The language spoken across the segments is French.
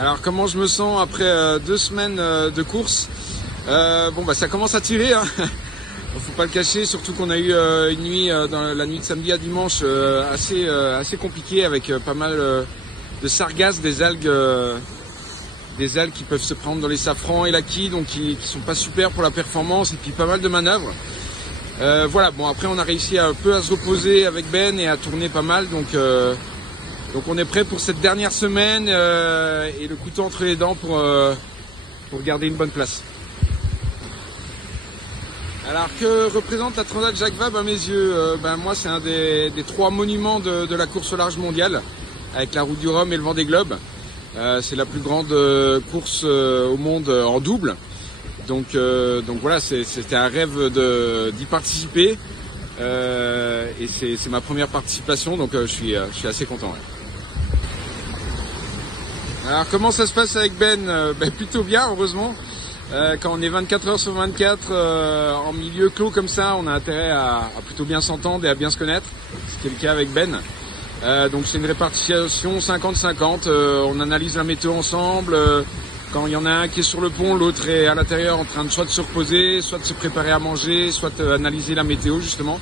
Alors comment je me sens après 2 semaines de course? Ça commence à tirer, hein. Faut pas le cacher, surtout qu'on a eu une nuit, dans la nuit de samedi à dimanche, assez compliquée avec pas mal de sargasses, des algues qui peuvent se prendre dans les safrans et la quille, donc qui sont pas super pour la performance, et puis pas mal de manœuvres. Après on a réussi un peu à se reposer avec Ben et à tourner pas mal, donc on est prêt pour cette dernière semaine et le couteau entre les dents pour garder une bonne place. Alors que représente la Transat Jacques Vabre à mes yeux? Moi c'est un des 3 monuments de la course au large mondiale, avec la Route du Rhum et le Vendée Globe. C'est la plus grande course au monde en double. Donc voilà, c'était un rêve d'y participer et c'est ma première participation, donc je suis assez content. Ouais. Alors comment ça se passe avec Ben? Plutôt bien, heureusement. Quand on est 24 heures sur 24 en milieu clos comme ça, on a intérêt à plutôt bien s'entendre et à bien se connaître, ce qui est le cas avec Ben. Donc c'est une répartition 50-50, on analyse la météo ensemble. Quand il y en a un qui est sur le pont, l'autre est à l'intérieur en train de soit de se reposer, soit de se préparer à manger, soit analyser la météo justement.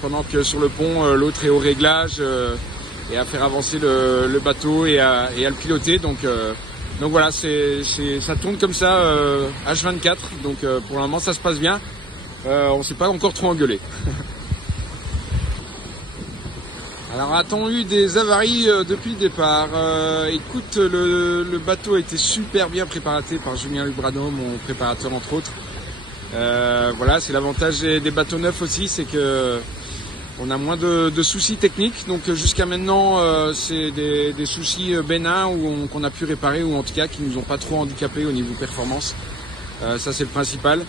Pendant que sur le pont, l'autre est au réglage et à faire avancer le bateau et à le piloter. Donc voilà, ça tourne comme ça H24. Donc pour le moment ça se passe bien. On s'est pas encore trop engueulé. Alors a-t-on eu des avaries depuis le départ? Écoute, le bateau a été super bien préparé par Julien Lubrano, mon préparateur entre autres. C'est l'avantage des bateaux neufs aussi, c'est que on a moins de soucis techniques. Donc jusqu'à maintenant, c'est des soucis bénins qu'on a pu réparer, ou en tout cas qui nous ont pas trop handicapés au niveau performance. Ça c'est le principal.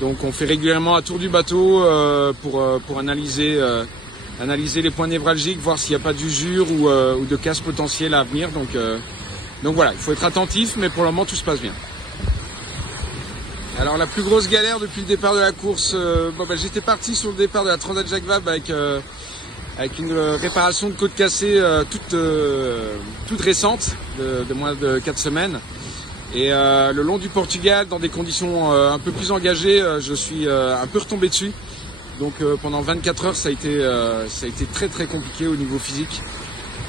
Donc on fait régulièrement un tour du bateau pour analyser les points névralgiques, voir s'il n'y a pas d'usure ou de casse potentielle à venir. Donc voilà, il faut être attentif, mais pour le moment tout se passe bien. Alors la plus grosse galère depuis le départ de la course, j'étais parti sur le départ de la Transat Jacques Vabre avec une réparation de côte cassée toute récente, de moins de 4 semaines. Et le long du Portugal, dans des conditions un peu plus engagées, je suis un peu retombé dessus. Donc pendant 24 heures, ça a été très très compliqué au niveau physique.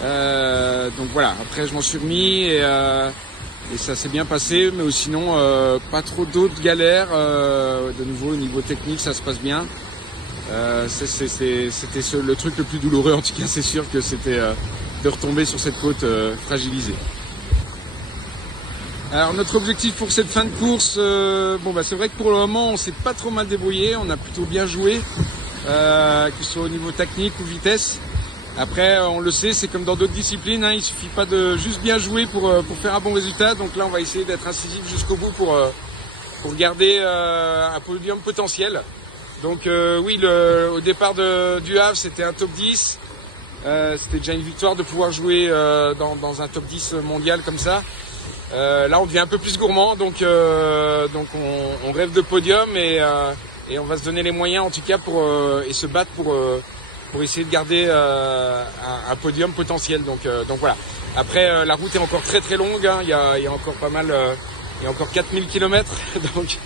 Donc voilà, après je m'en suis remis et ça s'est bien passé, mais sinon pas trop d'autres galères. De nouveau au niveau technique, ça se passe bien. C'était le truc le plus douloureux, en tout cas c'est sûr que c'était de retomber sur cette côte fragilisée. Alors notre objectif pour cette fin de course, c'est vrai que pour le moment on s'est pas trop mal débrouillé, on a plutôt bien joué, que ce soit au niveau technique ou vitesse. Après on le sait, c'est comme dans d'autres disciplines, hein, il suffit pas de juste bien jouer pour faire un bon résultat. Donc là on va essayer d'être incisif jusqu'au bout pour garder un podium potentiel. Donc oui, au départ du Havre c'était un top 10, c'était déjà une victoire de pouvoir jouer dans un top 10 mondial comme ça. Là on devient un peu plus gourmand, donc on rêve de podium et on va se donner les moyens en tout cas et se battre pour essayer de garder un podium potentiel. Donc voilà. Après la route est encore très très longue, hein. Il y a encore pas mal, il y a encore 4000 km, donc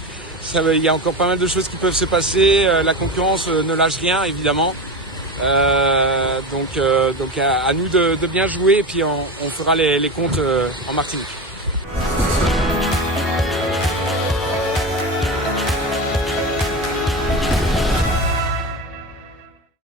il y a encore pas mal de choses qui peuvent se passer. La concurrence ne lâche rien évidemment. Donc à nous de bien jouer, et puis on fera les comptes en Martinique.